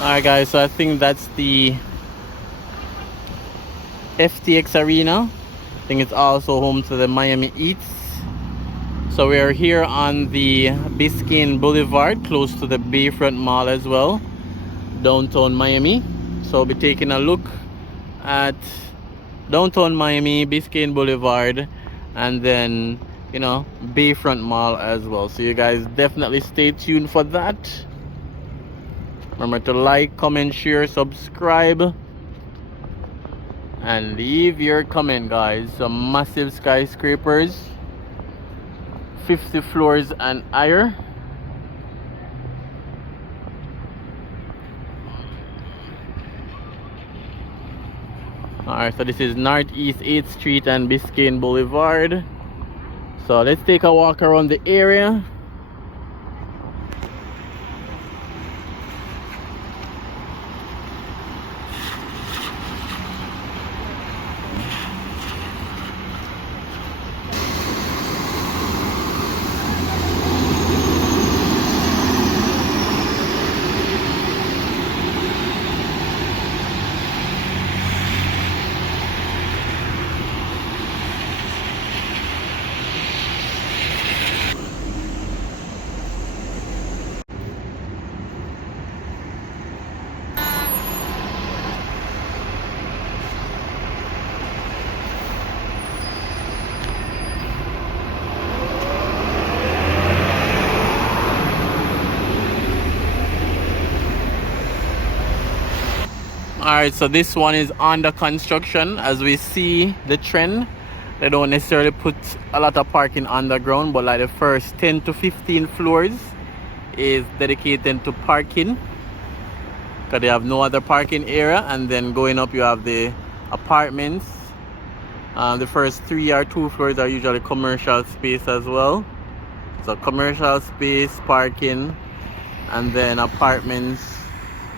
Alright guys, so I think that's the FTX Arena. I think it's also home to the Miami Eats. So we are here on the Biscayne Boulevard, close to the Bayfront Mall as well, downtown Miami. So we'll be taking a look at downtown Miami, Biscayne Boulevard, and then, Bayfront Mall as well. So you guys definitely stay tuned for that. Remember to like, comment, share, subscribe, and leave your comment, guys. Some massive skyscrapers, 50 floors and higher. Alright, so this is Northeast 8th Street and Biscayne Boulevard. So let's take a walk around the area. Alright, so this one is under construction. As we see the trend, they don't necessarily put a lot of parking underground, but like the first 10 to 15 floors is dedicated to parking, because they have no other parking area. And then going up you have the apartments. The first 3 or 2 floors are usually commercial space as well. So commercial space, parking, and then apartments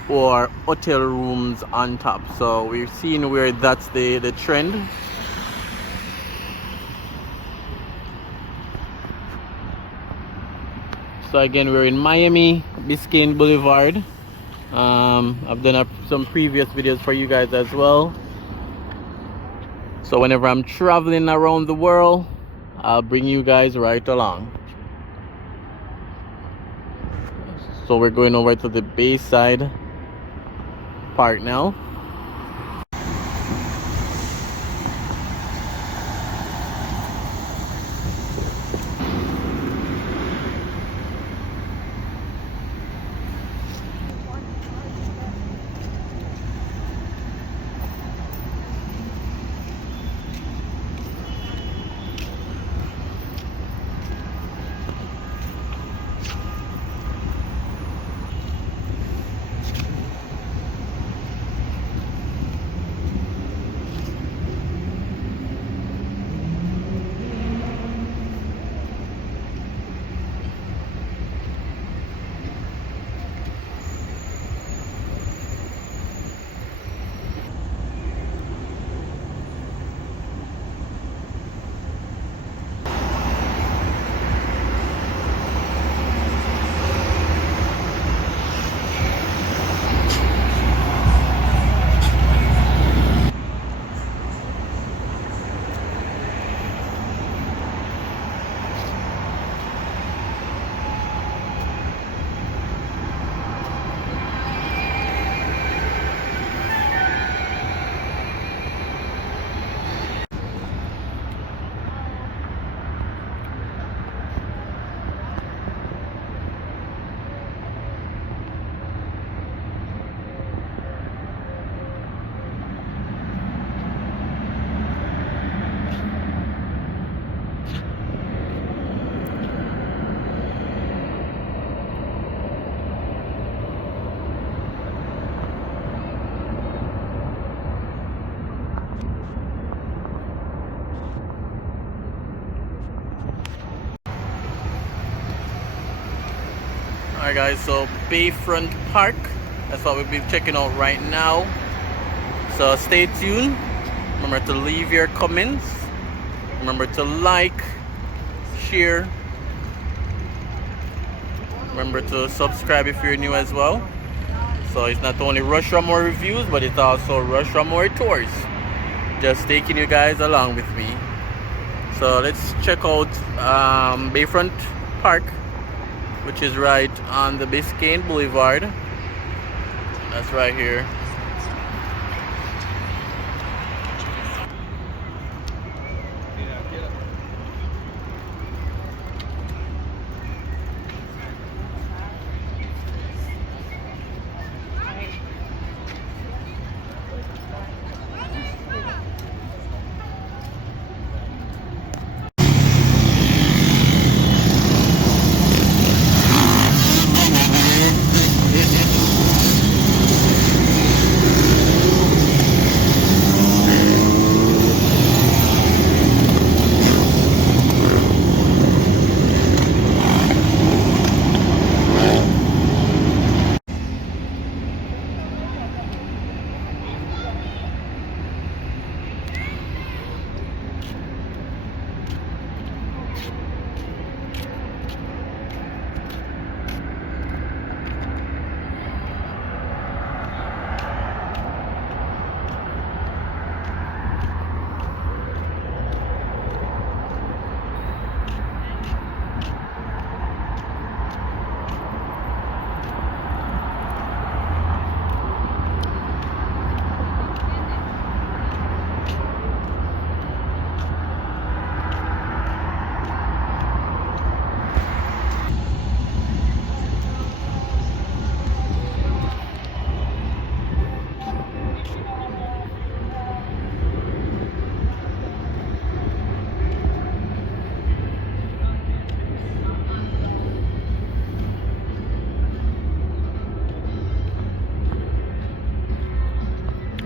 or hotel rooms on top. So we're seeing where that's the trend. So again, we're in Miami, Biscayne Boulevard. I've done some previous videos for you guys as well. So whenever I'm traveling around the world, I'll bring you guys right along. So we're going over to the Bayside Park now. Alright guys, so Bayfront Park, that's what we'll be checking out right now. So stay tuned. Remember to leave your comments. Remember to like, share. Remember to subscribe if you're new as well. So it's not only Rushmore reviews, but it's also Rushmore tours. Just taking you guys along with me. So let's check out Bayfront Park, which is right on the Biscayne Boulevard. That's right here.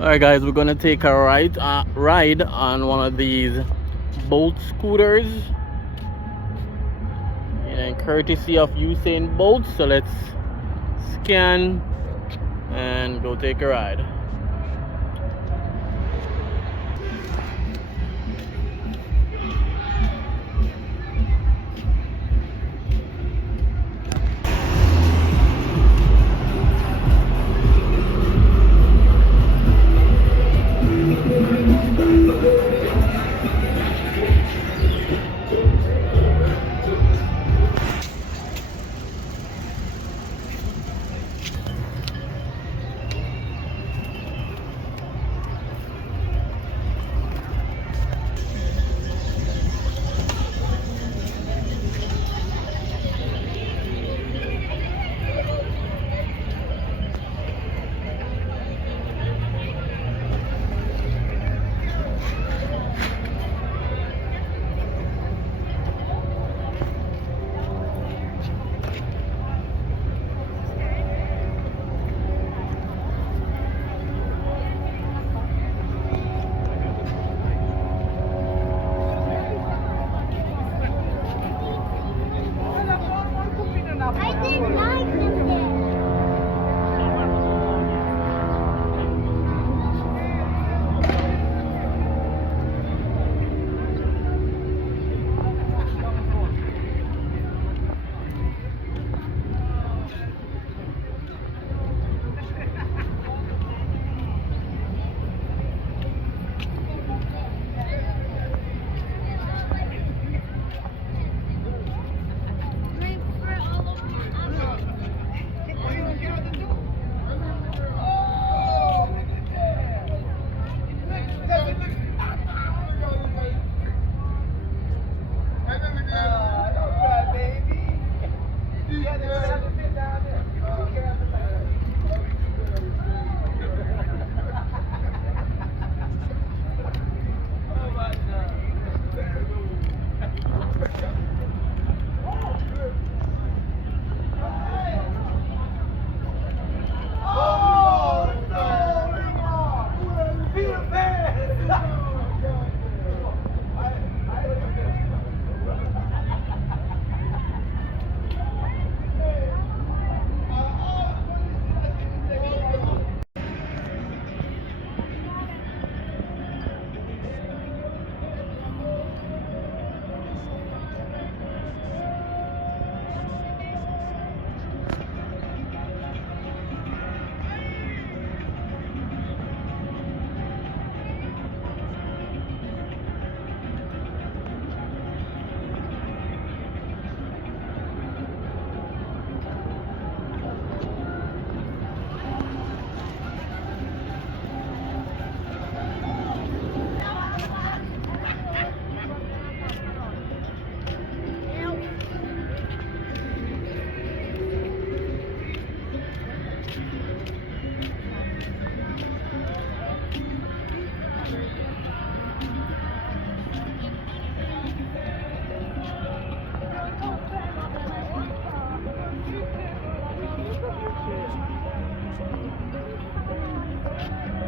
Alright guys, we're gonna take a ride on one of these Bolt scooters and courtesy of Usain Bolt. So let's scan and go take a ride.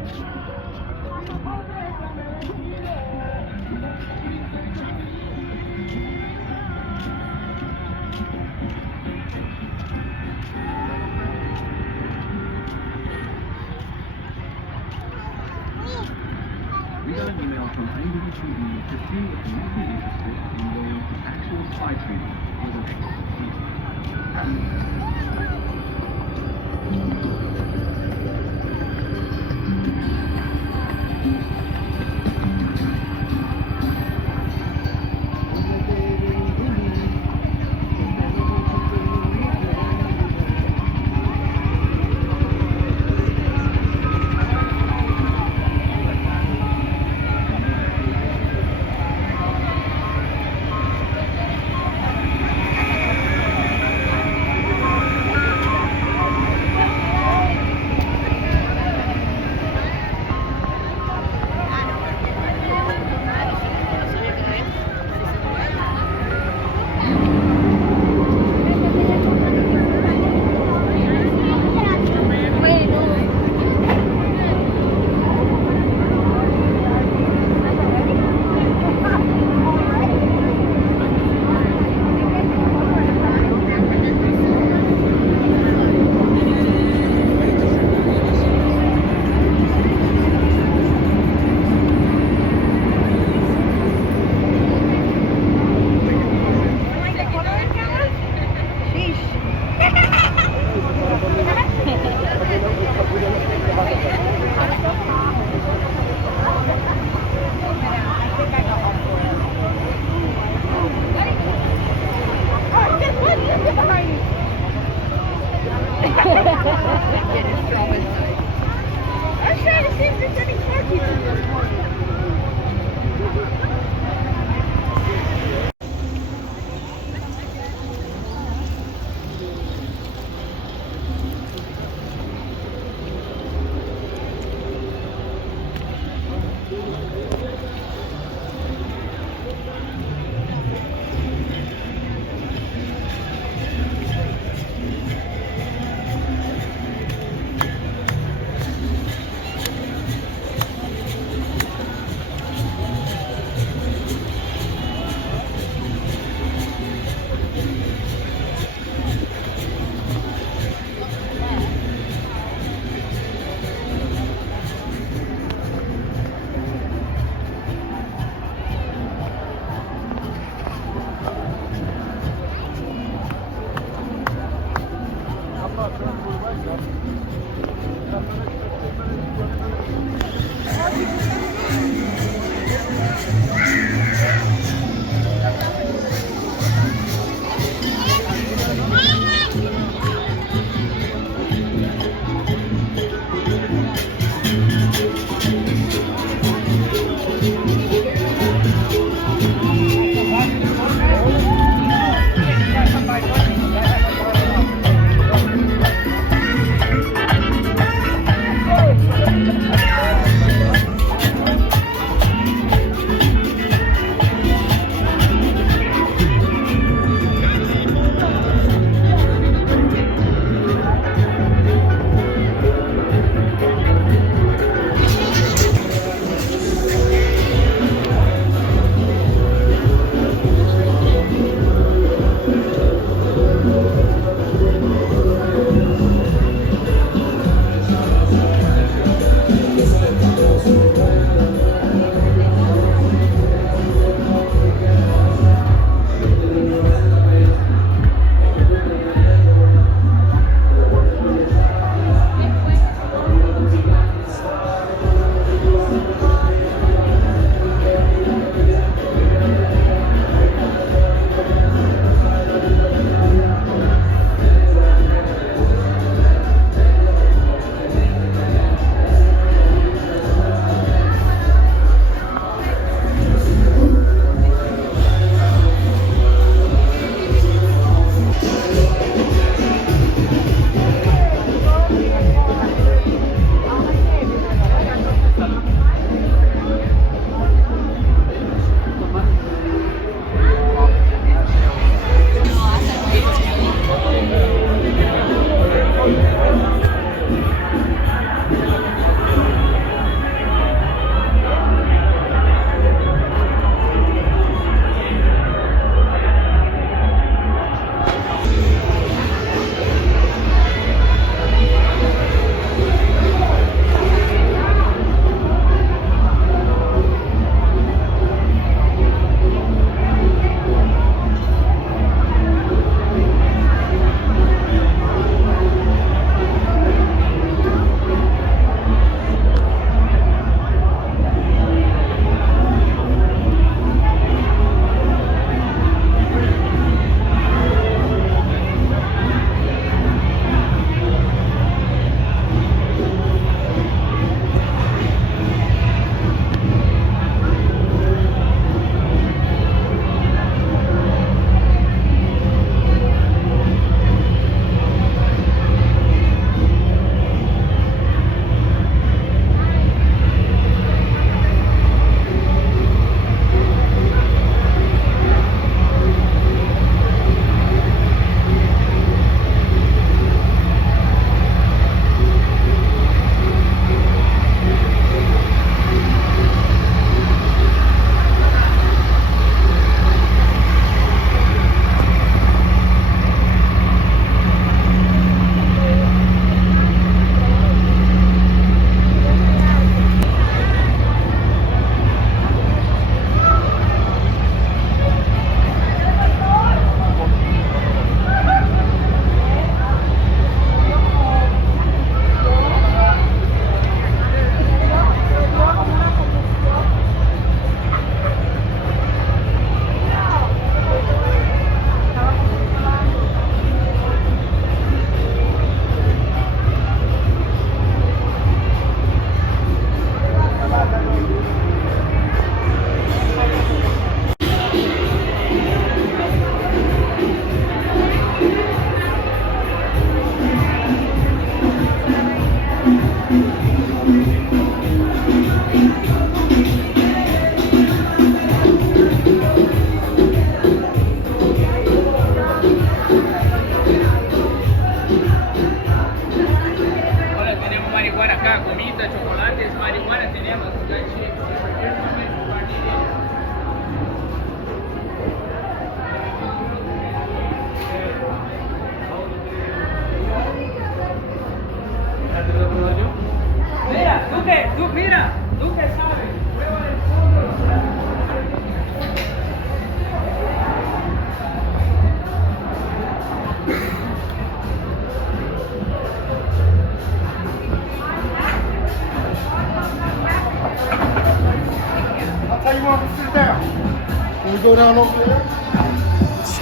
We got an email from AWTV to see if you might be interested in going to actual sky training for the next season. Gomita, chocolates, marihuana tenemos. Cualquier momento, cualquier- Mira, tú que sabes, prueba el fondo. I'll tell you what, we'll sit down. Can we go down over there?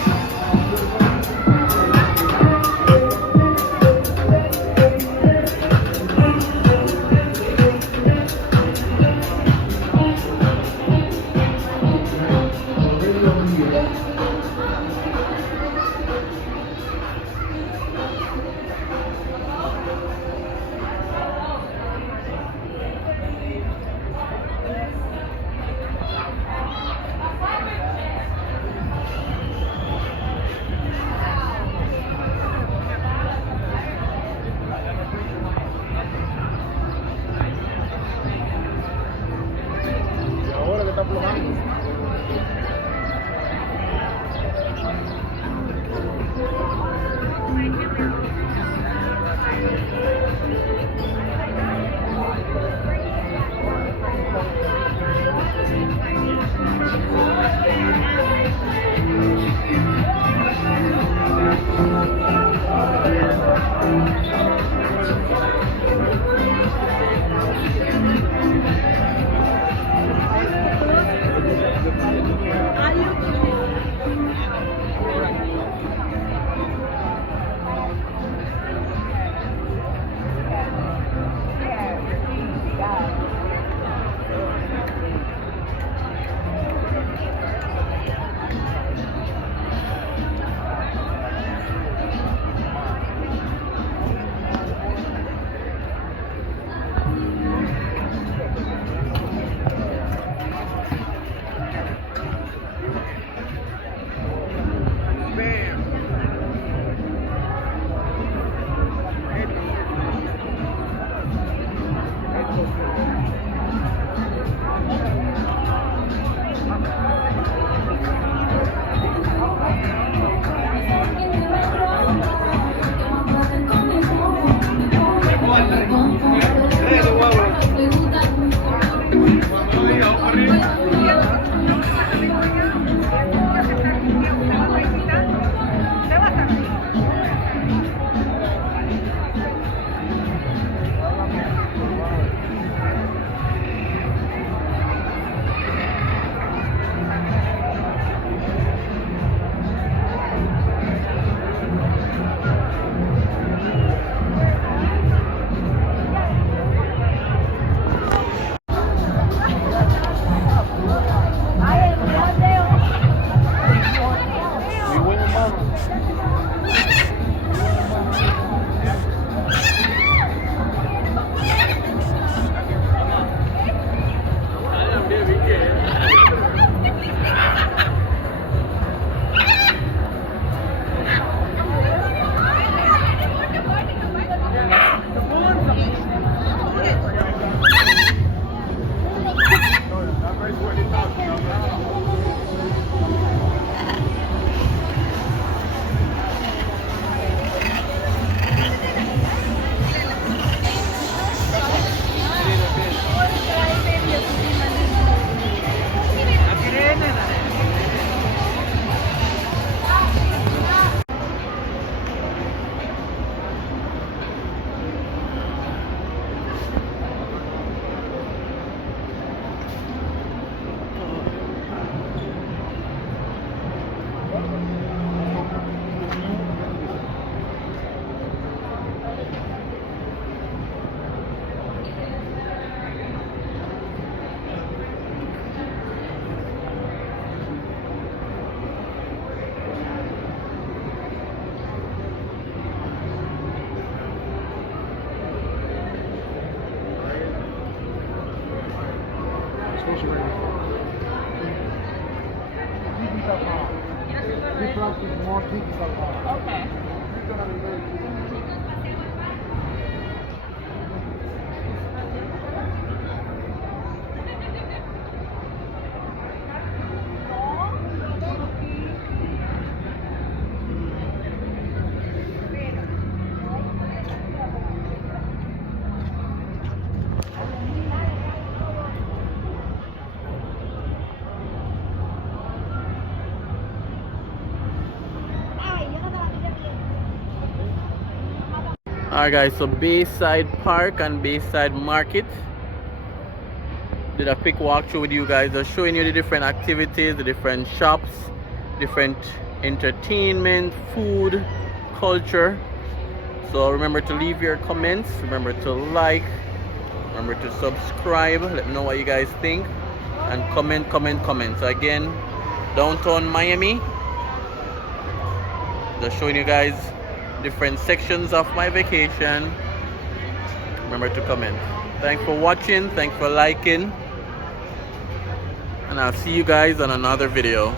Ahora que está aflojando. Okay. Alright guys, so Bayside Park and Bayside Market. Did a quick walkthrough with you guys, just showing you the different activities, the different shops, different entertainment, food, culture. So remember to leave your comments, remember to like, remember to subscribe, let me know what you guys think, and comment. So again, downtown Miami, just showing you guys different sections of my vacation. Remember to comment. Thanks for watching, thanks for liking, and I'll see you guys on another video.